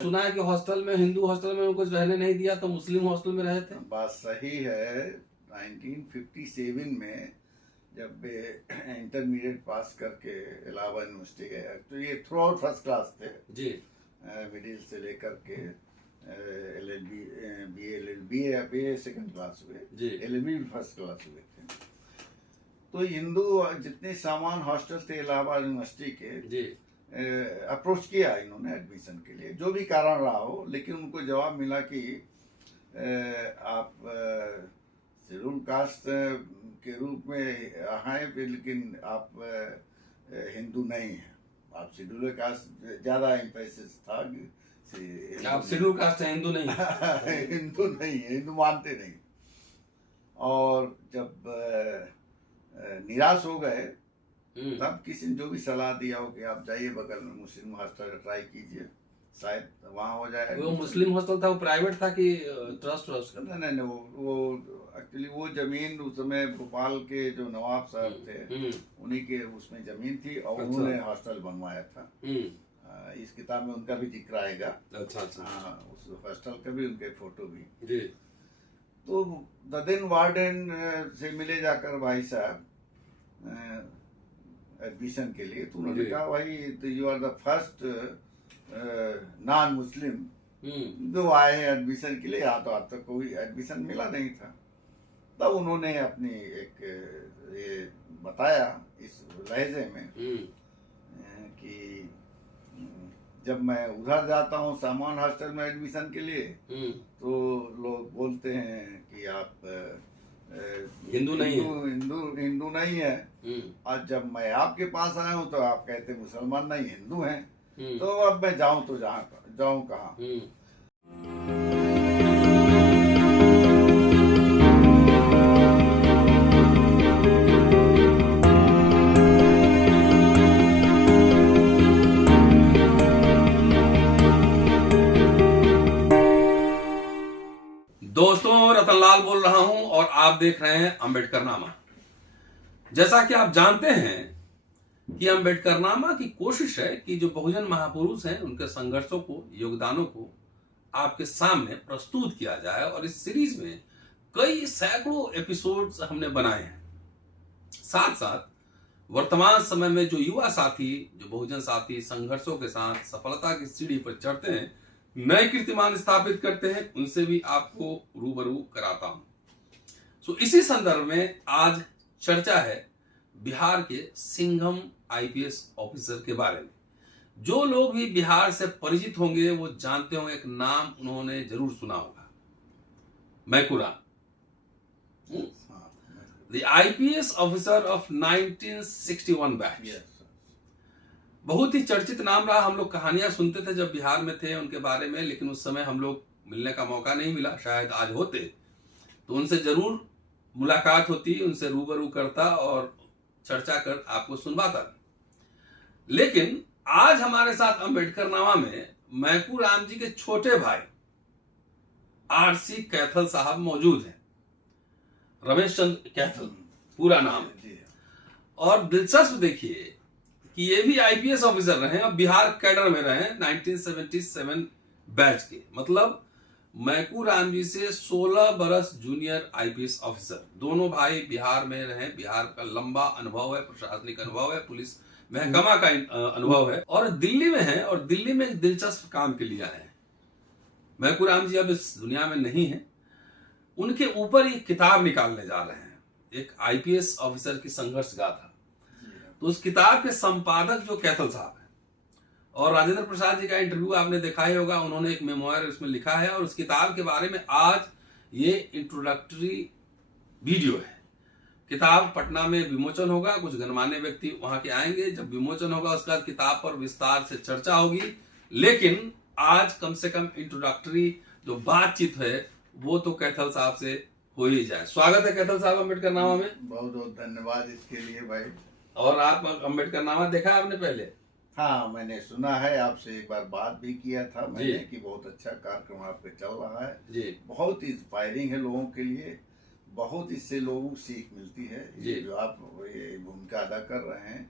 सुना है कि हॉस्टल में, हिंदू हॉस्टल में उनको रहने नहीं दिया तो मुस्लिम हॉस्टल में रहे थे। बात सही है। 1957 में जब इंटरमीडिएट पास करके इलाहाबाद यूनिवर्सिटी गया तो ये थ्रू आउट फर्स्ट क्लास थे जी। मिडिल से लेकर के LLB BA सेकंड क्लास हुए जी। LLB भी फर्स्ट क्लास हुए थे। तो हिंदू जितने सामान हॉस्टल थे इलाहाबाद यूनिवर्सिटी के जी। अप्रोच किया इन्होंने एडमिशन के लिए, जो भी कारण रहा हो, लेकिन उनको जवाब मिला कि आप शेड्यूल कास्ट के रूप में हैं लेकिन आप हिंदू नहीं हैं। आप शेड्यूल कास्ट ज़्यादा एम्फेसिस था कि आप शेड्यूल कास्ट हैं, हिंदू नहीं हिंदू नहीं है, हिंदू मानते नहीं। और जब निराश हो गए तब किसी ने जो भी सलाह दिया हो कि आप जाइए बगल में मुस्लिम हॉस्टल ट्राई कीजिए, शायद वहाँ हो जाए। वो मुस्लिम हॉस्टल था, वो प्राइवेट था कि ट्रस्ट? नहीं, वो एक्चुअली वो जमीन उस समय भोपाल के जो नवाब साहब थे उन्हीं के उसमें जमीन थी और उन्होंने हॉस्टल बनवाया था। इस किताब में उनका भी जिक्र आएगा। अच्छा। हाँ, उस हॉस्टल का भी, उनके फोटो भी। जी। तो ददिन वार्डन से मिले जाकर भाई साहब एडमिशन के लिए, तो उन्होंने कहा भाई you are the first non Muslim जो आए हैं एडमिशन के लिए, यहाँ तो आज तक कोई एडमिशन मिला नहीं था। तब उन्होंने अपनी एक ये बताया इस लहजे में कि जब मैं उधर जाता हूँ सामान हॉस्टल में एडमिशन के लिए तो लोग बोलते हैं कि आप हिंदू नहीं है। और जब मैं आपके पास आया हूँ तो आप कहते मुसलमान नहीं हिंदू हैं। तो अब मैं जाऊं तो जाऊं कहाँ? दोस्तों, रतनलाल बोल रहा हूं और आप देख रहे हैं अम्बेडकरनामा। जैसा कि आप जानते हैं कि अम्बेडकरनामा की कोशिश है कि जो बहुजन महापुरुष हैं उनके संघर्षों को, योगदानों को आपके सामने प्रस्तुत किया जाए। और इस सीरीज में कई सैकड़ों एपिसोड्स हमने बनाए हैं। साथ साथ वर्तमान समय में जो युवा साथी, जो बहुजन साथी संघर्षों के साथ सफलता की सीढ़ी पर चढ़ते हैं, नए कीर्तिमान स्थापित करते हैं, उनसे भी आपको रूबरू कराता हूं। सो इसी संदर्भ में आज चर्चा है बिहार के सिंघम IPS ऑफिसर के बारे में। जो लोग भी बिहार से परिचित होंगे वो जानते होंगे, एक नाम उन्होंने जरूर सुना होगा, Maiku Ram, the IPS officer of 1961 batch. बहुत ही चर्चित नाम रहा। हम लोग कहानियां सुनते थे जब बिहार में थे उनके बारे में, लेकिन उस समय हम लोग मिलने का मौका नहीं मिला। शायद आज होते तो उनसे जरूर मुलाकात होती, उनसे रूबरू करता और चर्चा कर आपको सुनवाता। लेकिन आज हमारे साथ अम्बेडकरनामा में मैकू राम जी के छोटे भाई RC कैथल साहब मौजूद हैं। रमेश चंद्र कैथल पूरा नाम है। और दिलचस्प देखिए कि ये भी IPS ऑफिसर रहे और बिहार कैडर में रहे 1977 बैच के। मतलब मैकू राम जी से 16 बरस जूनियर IPS ऑफिसर। दोनों भाई बिहार में रहे। बिहार का लंबा अनुभव है, प्रशासनिक अनुभव है, पुलिस महकमा का अनुभव है, और दिल्ली में है। और दिल्ली में एक दिलचस्प काम के लिए आए हैं। मैकू राम जी अब इस दुनिया में नहीं है। उनके ऊपर एक किताब निकालने जा रहे हैं, एक IPS ऑफिसर की संघर्ष गाथा। तो उस किताब के संपादक जो कैथल साहब है, और राजेंद्र प्रसाद जी का इंटरव्यू आपने देखा ही होगा, उन्होंने एक मेमोयर इसमें लिखा है। और उस किताब के बारे में आज ये इंट्रोडक्टरी वीडियो है। किताब पटना में विमोचन होगा, कुछ गणमान्य व्यक्ति वहां के आएंगे। जब विमोचन होगा उसके बाद किताब पर विस्तार से चर्चा होगी। लेकिन आज कम से कम इंट्रोडक्टरी जो बातचीत है वो तो कैथल साहब से हो ही जाए। स्वागत है कैथल साहब अम्बेडकरनामा में। बहुत बहुत धन्यवाद इसके लिए भाई। और आप अम्बेडकरनामा देखा आपने पहले? हाँ, मैंने सुना है, आपसे एक बार बात भी किया था मैंने कि बहुत अच्छा कार्यक्रम आपका चल रहा है जी। बहुत इंस्पायरिंग है लोगों के लिए, बहुत इससे लोगों को सीख मिलती है। ये जो आप ये भूमिका अदा कर रहे हैं,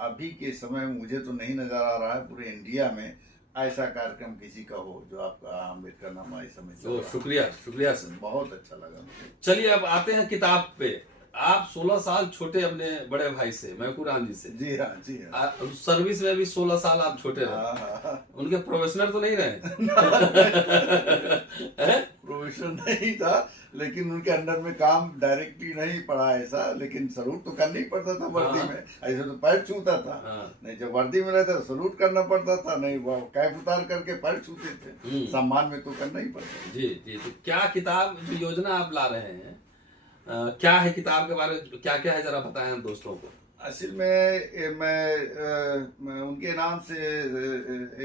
अभी के समय में मुझे तो नहीं नजर आ रहा है पूरे इंडिया में ऐसा कार्यक्रम किसी का हो जो आपका अम्बेडकर नामा इस समय चल तो रहा है। शुक्रिया शुक्रिया सर। बहुत अच्छा लगा मुझे। चलिए अब आते हैं किताब पे। आप 16 साल छोटे अपने बड़े भाई से, मैकू राम जी से। जी हाँ, जी हाँ। सर्विस में भी 16 साल आप छोटे रहे। हाँ, हाँ। उनके प्रोफेशनल तो नहीं रहे? हैं? प्रोफेशनल नहीं था, लेकिन उनके अंडर में काम डायरेक्टली नहीं पड़ा ऐसा, लेकिन सलूट तो करना ही पड़ता था वर्दी हाँ। में। ऐसे तो पैर छूता था। हाँ। नहीं, जब वर्दी में रहता तो सलूट करना पड़ता था, नहीं वो कैप उतार करके पैर छूते थे। सम्मान में तो करना ही पड़ता। जी जी। तो क्या किताब जो योजना आप ला रहे हैं, क्या है किताब के बारे में, क्या क्या है जरा बताएं हम दोस्तों को। असल में मैं उनके नाम से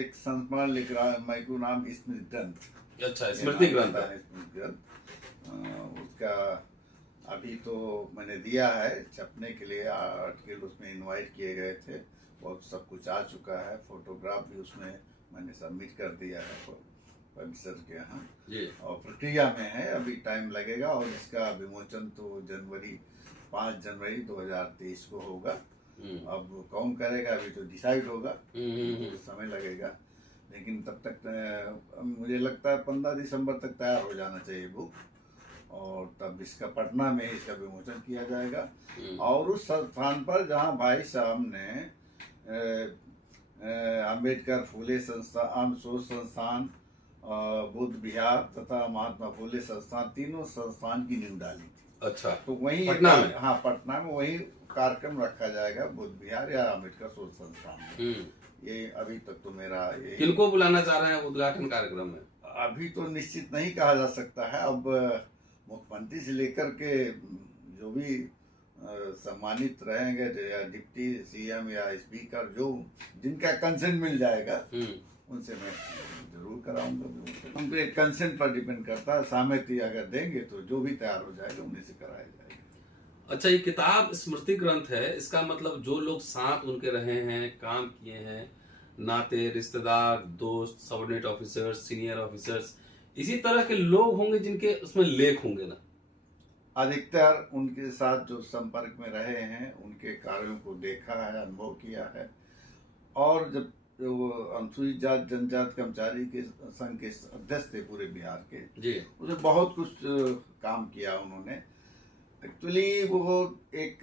एक संस्मरण लिख रहा हूँ, मैकू नाम स्मृति ग्रंथ। अच्छा, स्मृति ग्रंथ। स्मृति ग्रंथ उसका अभी तो मैंने दिया है छपने के लिए, आर्टिकल उसमें इनवाइट किए गए थे, बहुत सब कुछ आ चुका है, फोटोग्राफ भी उसमें मैंने सबमिट कर दिया है सर के यहाँ जी। और प्रक्रिया में है, अभी टाइम लगेगा और इसका विमोचन तो 5 जनवरी 2023 को होगा। अब कौन करेगा अभी तो डिसाइड होगा, तो समय लगेगा, लेकिन तब तक मुझे लगता है 15 दिसंबर तक तैयार हो जाना चाहिए बुक, और तब इसका पटना में इसका विमोचन किया जाएगा। और उस स्थान पर जहाँ भाई साहब ने अम्बेडकर फूले संस्थान, शोध संस्थान, बुद्ध विहार तथा महात्मा फूले संस्थान, तीनों संस्थान की नींव डाली थी। अच्छा, तो वही पटना में? हाँ, पटना में वही कार्यक्रम रखा जाएगा, बुद्ध विहार या अम्बेडकर शोध संस्थान में। ये अभी तक तो मेरा ये, किनको बुलाना चाह रहे हैं उद्घाटन कार्यक्रम में? अभी तो निश्चित नहीं कहा जा सकता है। अब मुख्यमंत्री से लेकर के जो भी सम्मानित रहेंगे, या डिप्टी सीएम या स्पीकर, जो जिनका कंसेंट मिल जाएगा उनसे मैं जरूर कराऊंगा। उनके कंसेंट पर डिपेंड करता है, सहमति अगर देंगे तो जो भी तैयार हो जाएगा उन्हीं से कराया जाएगा। अच्छा, ये किताब स्मृति ग्रंथ है, इसका मतलब जो लोग साथ उनके रहे हैं, काम किए हैं, नाते, रिश्तेदार, दोस्त, सबऑर्डिनेट ऑफिसर्स, सीनियर ऑफिसर्स, इसी तरह के लोग होंगे जिनके उसमें लेख होंगे ना? अधिकतर उनके साथ जो संपर्क में रहे हैं, उनके कार्यों को देखा है, अनुभव किया है, और जब वो अनुसूचित जात जनजात कर्मचारी के संघ के अध्यक्ष थे पूरे बिहार के जी, उसे बहुत कुछ काम किया उन्होंने। एक्चुअली वो एक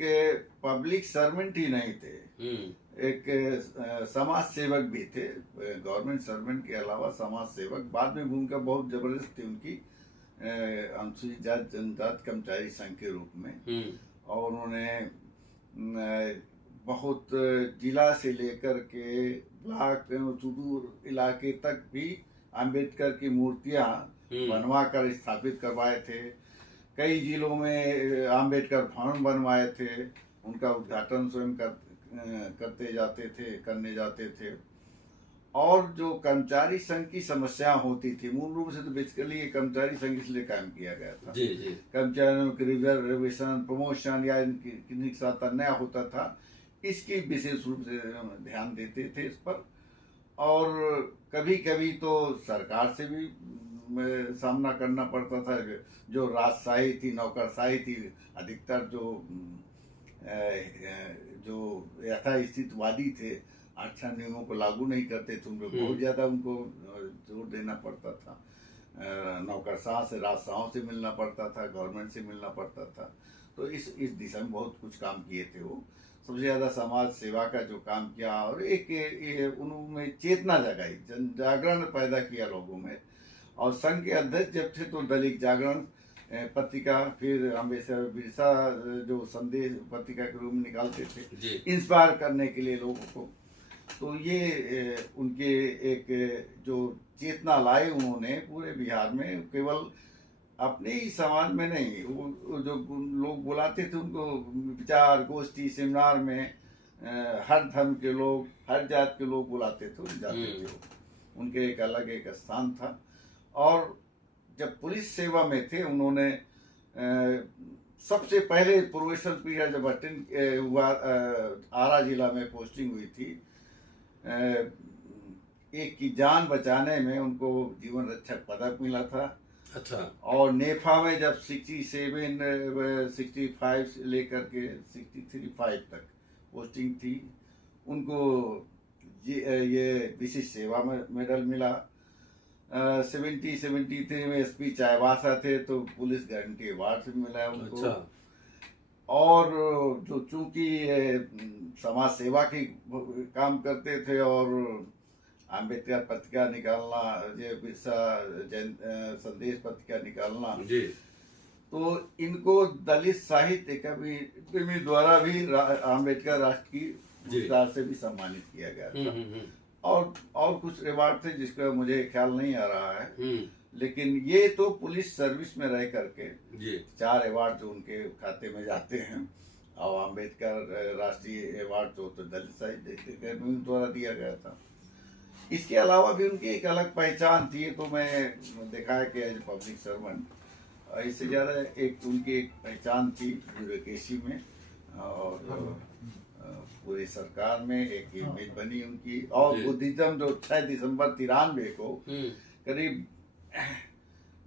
पब्लिक सर्वेंट ही नहीं थे, एक समाज सेवक भी थे, गवर्नमेंट सर्वेंट के अलावा समाज सेवक। बाद में भूमिका बहुत जबरदस्त थी उनकी अनुसूचित जात जनजात कर्मचारी संघ के रूप में, और उन्होंने बहुत जिला से लेकर के ब्लॉक सुदूर इलाके तक भी अंबेडकर की मूर्तियां बनवा कर स्थापित करवाए थे। कई जिलों में अंबेडकर भवन बनवाए थे, उनका उद्घाटन स्वयं करने जाते थे। और जो कर्मचारी संघ की समस्या होती थी, मूल रूप से तो बेसिकली ये कर्मचारी संघ इसलिए कायम किया गया था। जी जी। कर्मचारियों के रिजर्वेशन, प्रमोशन या इनके साथ अन्याय होता था, इसकी विशेष रूप से ध्यान देते थे इस पर। और कभी कभी तो सरकार से भी सामना करना पड़ता था, जो राजशाही थी, नौकरशाही थी, अधिकतर जो यथास्थितिवादी थे, आरक्षण नियमों को लागू नहीं करते थे, उनको बहुत ज्यादा उनको जोर देना पड़ता था। नौकरशाह से, राजशाहों से मिलना पड़ता था, गवर्नमेंट से मिलना पड़ता था। तो इस दिशा में बहुत कुछ काम किए थे वो। सबसे ज्यादा समाज सेवा का जो काम किया, और एक उन्होंने चेतना जगाई, जन जागरण पैदा किया लोगों में। और संघ के अध्यक्ष जब थे तो दलित जागरण पत्रिका, फिर अम्बेडकर बिरसा जो संदेश पत्रिका के रूप में निकालते थे इंस्पायर करने के लिए लोगों को। तो ये उनके एक जो चेतना लाए उन्होंने पूरे बिहार में, केवल अपने ही समाज में नहीं, वो जो लोग बुलाते थे उनको विचार गोष्ठी सेमिनार में, हर धर्म के लोग, हर जात के लोग बुलाते थे, जाते थे वो, उनके एक अलग एक स्थान था। और जब पुलिस सेवा में थे उन्होंने सबसे पहले प्रोबेशन पीरियड जब अटेंड हुआ, आरा जिला में पोस्टिंग हुई थी, एक की जान बचाने में उनको जीवन रक्षक पदक मिला था। अच्छा। और नेफा में जब 67, 65 से लेकर के 63, 5 तक पोस्टिंग थी, उनको ये विशिष्ट सेवा मेडल मिला। 73 में एसपी चाईबासा थे तो पुलिस गारंटी अवार्ड से मिला है उनको। अच्छा। और जो चूंकि समाज सेवा की काम करते थे और अम्बेडकर पत्रिका निकालना, ये बिरसा संदेश पत्रिका निकालना जी, तो इनको दलित साहित्य अकादमी द्वारा भी अम्बेडकर राष्ट्र की पुरस्कार से भी सम्मानित किया गया था। और कुछ अवार्ड थे जिसका मुझे ख्याल नहीं आ रहा है, लेकिन ये तो पुलिस सर्विस में रह करके 4 अवार्ड जो उनके खाते में जाते हैं। और अम्बेडकर राष्ट्रीय अवार्ड तो दलित साहित्य अकादमी द्वारा दिया गया था। इसके अलावा भी उनकी एक अलग पहचान थी। तो मैं देखा है कि एज पब्लिक सर्वेंट इससे ज़्यादा उनकी एक पहचान थी ब्यूरोक्रेसी में और पूरी सरकार में एक इमेज बनी उनकी। और बुद्धिज्म जो 6 दिसंबर 93 को करीब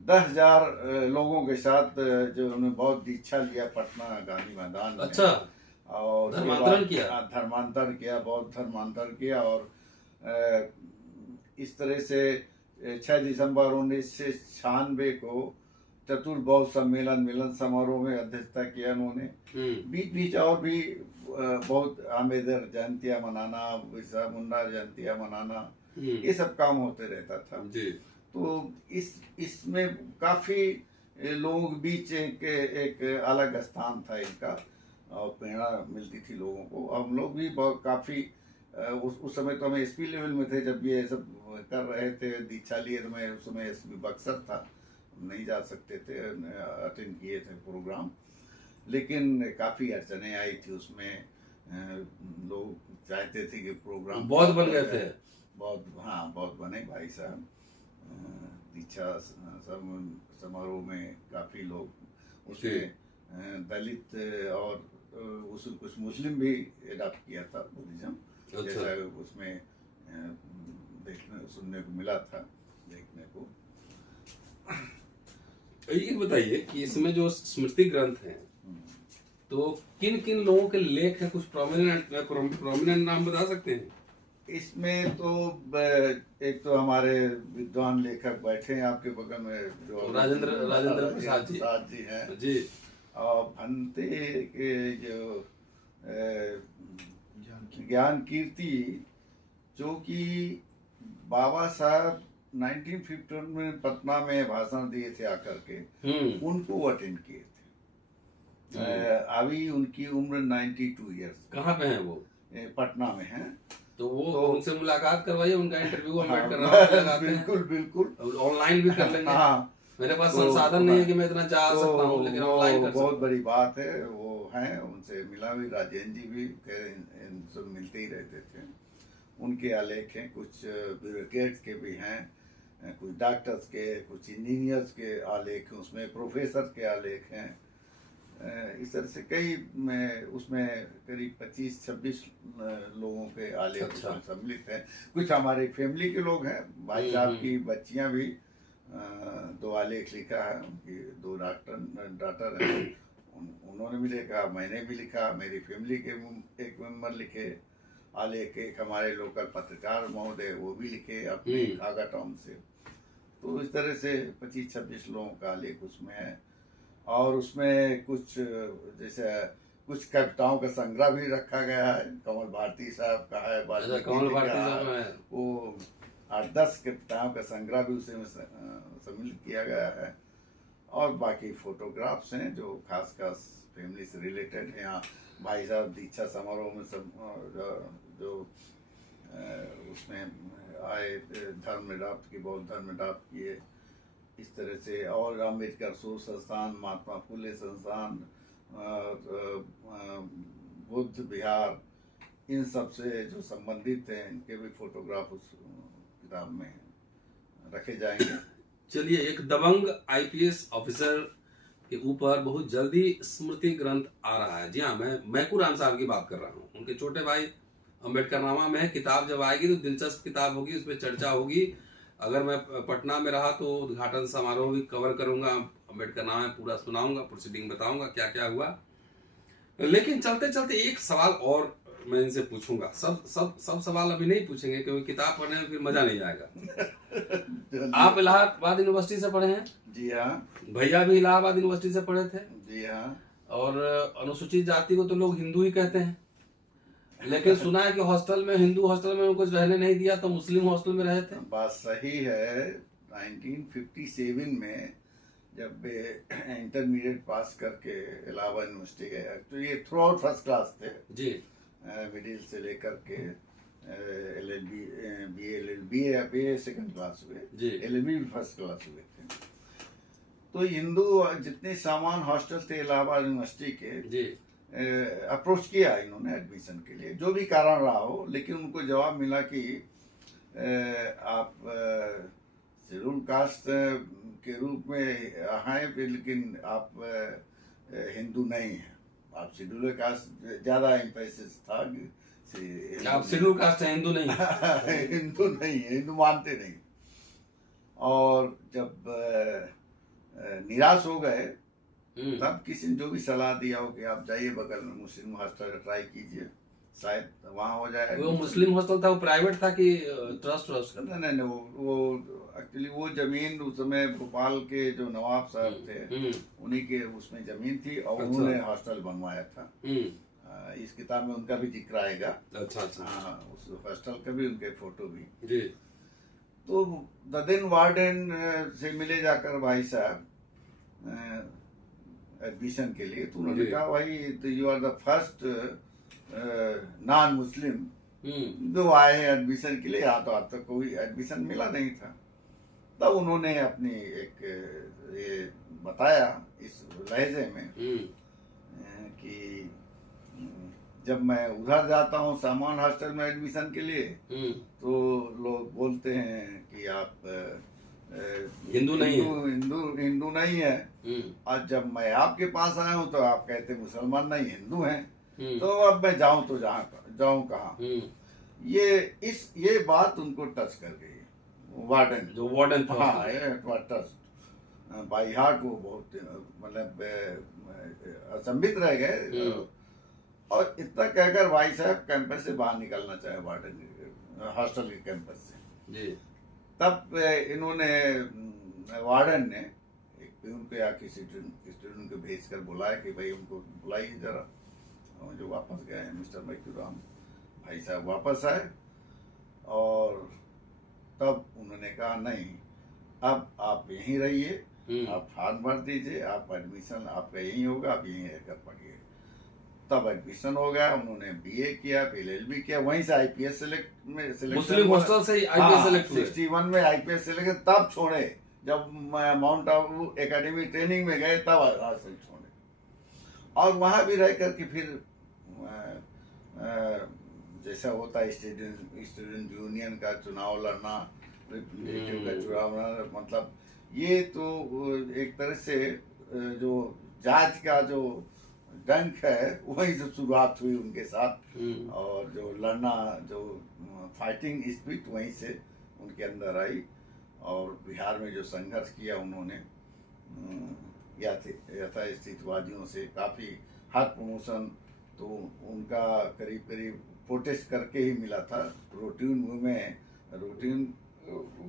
10,000 लोगों के साथ जो उन्होंने बौद्ध दीक्षा लिया पटना गांधी मैदान में। अच्छा। और धर्मांतरण किया, बौद्ध धर्मांतरण किया। और इस तरह से 6 दिसंबर 1996 को चतुर्बौद्ध सम्मेलन मिलन समारोह में अध्यक्षता किया उन्होंने। बीच बीच और भी बहुत अम्बेडकर जयंतियां मनाना, बिरसा मुंडा जयंतियां मनाना, ये सब काम होते रहता था। तो इसमें काफी लोगों के बीच एक अलग स्थान था इनका और प्रेरणा मिलती थी लोगों को। हम लोग भी बहुत काफी उस समय तो हम एसपी लेवल में थे जब ये सब कर रहे थे, दीक्षा लिए। तो मैं उस समय एसपी बक्सर था, नहीं जा सकते थे, अटेंड किए थे प्रोग्राम। लेकिन काफी अड़चने आई थी उसमें। लोग चाहते थे कि प्रोग्राम बहुत बन गए थे, बहुत बने भाई साहब। दीक्षा समारोह में काफी लोग उसमें दलित और कुछ मुस्लिम भी एडॉप्ट किया था बुद्धिज्म। जैसा उसमें देखने सुनने को मिला था, देखने को। ये बताइए कि इसमें जो स्मृति ग्रंथ हैं तो किन किन लोगों के लेख हैं? कुछ प्रोमिनेंट नाम बता सकते हैं? इसमें तो एक तो हमारे विद्वान लेखक बैठे हैं आपके बगल में, जो राजेंद्र प्रसाद जी हैं जी। और भंते के जो ज्ञान कीर्ति, जो कि बाबा साहब 1951 में पटना में भाषण दिए थे आकर के, उनको अटेंड किए थे। अभी उनकी उम्र 92 इयर्स। कहाँ पे हैं वो? पटना में हैं। तो उनसे मुलाकात करवाइए, उनका इंटरव्यू अम्बेडकर बिल्कुल ऑनलाइन भी कर लेंगे। मेरे पास संसाधन नहीं है कि मैं इतना जा सकता हूँ, लेकिन ऑनलाइन कर सकता हूँ। बहुत बड़ी बात है। वो हैं, उनसे मिला भी, राजेंद्र जी भी इनसे मिलते ही रहते थे। उनके आलेख हैं, कुछ ब्यूरोक्रेट्स के भी हैं, कुछ डॉक्टर्स के, कुछ इंजीनियर्स के आलेख हैं, उसमें प्रोफेसर के आलेख हैं। इस तरह से कई उसमें करीब 25-26 लोगों के आलेख सम्मिलित हैं। कुछ हमारे फैमिली के लोग हैं, भाई साहब की बच्चियां भी 2 आलेख लिखा है, उनकी 2 डॉटर हैं, उन्होंने भी लिखा, मैंने भी लिखा, मेरी फैमिली के एक मेंबर लिखे आलेख। एक हमारे लोकल पत्रकार महोदय वो भी लिखे अपने खागा टाउन से। तो इस तरह से 25-26 लोगों का आलेख उसमें है। और उसमें कुछ जैसे कुछ कविताओं का संग्रह भी रखा गया है। कमल भारती साहब का है, वो 8-10 कविताओं का संग्रह भी उसे में सम्मिलित किया गया है। और बाकी फोटोग्राफ्स हैं जो खास फैमिली से रिलेटेड हैं। यहाँ भाई साहब दीक्षा समारोह में सब जो उसमें आए, धर्म अडॉप्ट किए, बौद्ध धर्म अडॉप्ट किए, इस तरह से। और अम्बेडकर शोध संस्थान, महात्मा फुले संस्थान, बुद्ध विहार, इन सब से जो संबंधित हैं, इनके भी फोटोग्राफ उस किताब में रखे जाएंगे। चलिए, एक दबंग आईपीएस ऑफिसर के ऊपर बहुत जल्दी स्मृति ग्रंथ आ रहा है। जी हाँ, मैं मैकू राम साहब की बात कर रहा हूँ। उनके छोटे भाई अम्बेडकर नामा में किताब जब आएगी तो दिलचस्प किताब होगी, उस पर चर्चा होगी। अगर मैं पटना में रहा तो उद्घाटन समारोह भी कवर करूंगा, अम्बेडकर नामा में पूरा सुनाऊंगा, प्रोसीडिंग बताऊंगा क्या क्या हुआ। लेकिन चलते चलते एक सवाल और मैं इनसे पूछूंगा। सब सवाल अभी नहीं पूछेंगे क्योंकि किताब पढ़ने में फिर मजा नहीं आएगा। आप इलाहाबाद यूनिवर्सिटी से पढ़े हैं? जी हाँ। भैया भी इलाहाबाद यूनिवर्सिटी से पढ़े थे? जी हाँ। और अनुसूचित जाति को तो लोग हिंदू ही कहते हैं, लेकिन सुना है कि हॉस्टल में, हिंदू हॉस्टल में उनको रहने नहीं दिया तो मुस्लिम हॉस्टल में रहे थे। बात सही है। 1957 में जब इंटरमीडिएट पास करके इलाहाबाद यूनिवर्सिटी गया तो ये थ्रू आउट फर्स्ट क्लास थे जी। मिडिल से लेकर के LLB BA सेकंड क्लास हुए, LLB भी फर्स्ट क्लास हुए थे। तो हिंदू जितने सामान हॉस्टल थे इलाहाबाद यूनिवर्सिटी के जी अप्रोच किया इन्होंने एडमिशन के लिए, जो भी कारण रहा हो, लेकिन उनको जवाब मिला कि आप शेड्यूल कास्ट के रूप में हैं लेकिन आप हिंदू नहीं हैं। आप शेड्यूल कास्ट ज्यादा एम्फेसिस था कि आप शेड्यूल कास्ट है, हिंदू नहीं हिंदू नहीं है, हिंदू मानते नहीं। और जब निराश हो गए तब किसी ने जो भी सलाह दिया हो कि आप जाइए बगल में मुस्लिम हॉस्टल ट्राई कीजिए, शायद वहाँ हो जाए। वो मुस्लिम हॉस्टल था, वो प्राइवेट था कि ट्रस्ट? नहीं, वो एक्चुअली वो जमीन उस समय भोपाल के जो नवाब साहब थे उन्हीं के उसमें जमीन थी और उन्होंने हॉस्टल बनवाया था। इस किताब में उनका भी जिक्र आएगा। अच्छा। हाँ, उस हॉस्टल का भी, उनके फोटो भी जी। तो द देन वार्डन से मिले जाकर भाई साहब एडमिशन के लिए, तो उन्होंने कहा भाई you are the first non Muslim जो आए हैं एडमिशन के लिए, यहाँ तो आज तक कोई एडमिशन मिला नहीं था। तब उन्होंने अपनी एक ये बताया इस लहजे में कि जब मैं उधर जाता हूँ सामान हॉस्टल में एडमिशन के लिए तो लोग बोलते हैं कि आप हिंदू नहीं है। और जब मैं आपके पास आया हूँ तो आप कहते मुसलमान नहीं हिंदू हैं, तो अब मैं जाऊं तो जाऊं कहाँ? ये बात उनको टच कर गई वार्डन, जो वार्डन था। हाँ, टच बाई हार्ट। वो बहुत मतलब असंबित रह गए और इतना कहकर भाई साहब कैंपस से बाहर निकलना चाहे, वार्डन हॉस्टल के कैंपस से जी। तब इन्होंने वार्डन ने एक प्यून को या किसी स्टूडेंट को भेजकर बुलाया कि भाई उनको बुलाइए जरा। जो वापस गए हैं मिस्टर मैक्यूराम भाई साहब वापस आए और तब उन्होंने कहा नहीं, अब आप यहीं रहिए, आप फॉर्म भर दीजिए, आप एडमिशन आपका यहीं होगा, आप यहीं रहकर पढ़िए। तब एडमिशन हो गया, उन्होंने BA किया, फिर LLB किया, वहीं से IPS सिलेक्ट मुस्लिम हॉस्टल से IPS सेलेक्ट हुए। 61 में IPS सिलेक्ट, तब छोड़े। जब माउंट आबू एकेडमी ट्रेनिंग में गए तब हॉस्टल छोड़े और वहां भी रह करके फिर जैसा होता है स्टूडेंट यूनियन का चुनाव लड़ना, रिप्रेजेंटेटिव का चुनाव लड़ना, मतलब ये तो एक तरह से जो जात का जो डंक है वहीं से शुरुआत हुई उनके साथ और जो लड़ना, जो फाइटिंग स्पिरिट वहीं से उनके अंदर आई और बिहार में जो संघर्ष किया उन्होंने यथास्थितिवादियों से काफ़ी हाथ प्रमोशन तो उनका करीब प्रोटेस्ट करके ही मिला था। रूटीन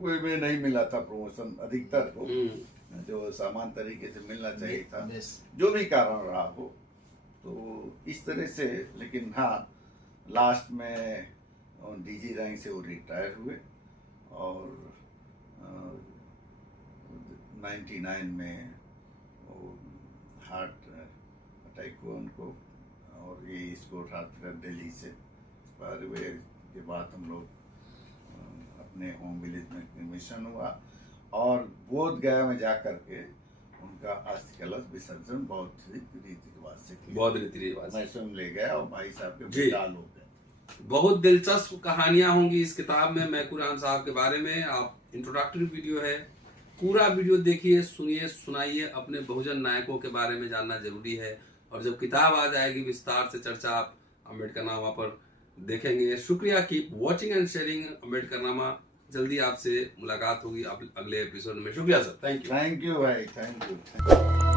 वे में नहीं मिला था प्रमोशन अधिकतर को, जो सामान तरीके से मिलना चाहिए था, जो भी कारण रहा हो। तो इस तरह से, लेकिन हाँ लास्ट में DG रैंक से वो रिटायर हुए और 99 में वो हार्ट अटैक हुआ उनको और ये इसको उठाकर दिल्ली से पार हुए के बाद हम लोग अपने होम विलेज में मिशन हुआ और बोध गया में जा करके उनका अस्थि कलश विसर्जन बहुत रीति रिवाज से किया। बहुत रीति रिवाज मैं स्वयं ले गया और भाई साहब के विदाल हो गए। बहुत दिलचस्प कहानियां होंगी इस किताब में मैकूराम साहब के बारे में। आप इंट्रोडक्टरी वीडियो है, पूरा वीडियो देखिए, सुनिए, सुनाइए। अपने बहुजन नायकों के बारे में जानना जरूरी है और जब किताब आ जाएगी विस्तार से चर्चा आप अम्बेडकरनामा पर देखेंगे। शुक्रिया, keep watching and sharing Ambedkarnama. जल्दी आपसे मुलाकात होगी अगले एपिसोड में। शुक्रिया sir, thank you. Thank you भाई, थैंक यू।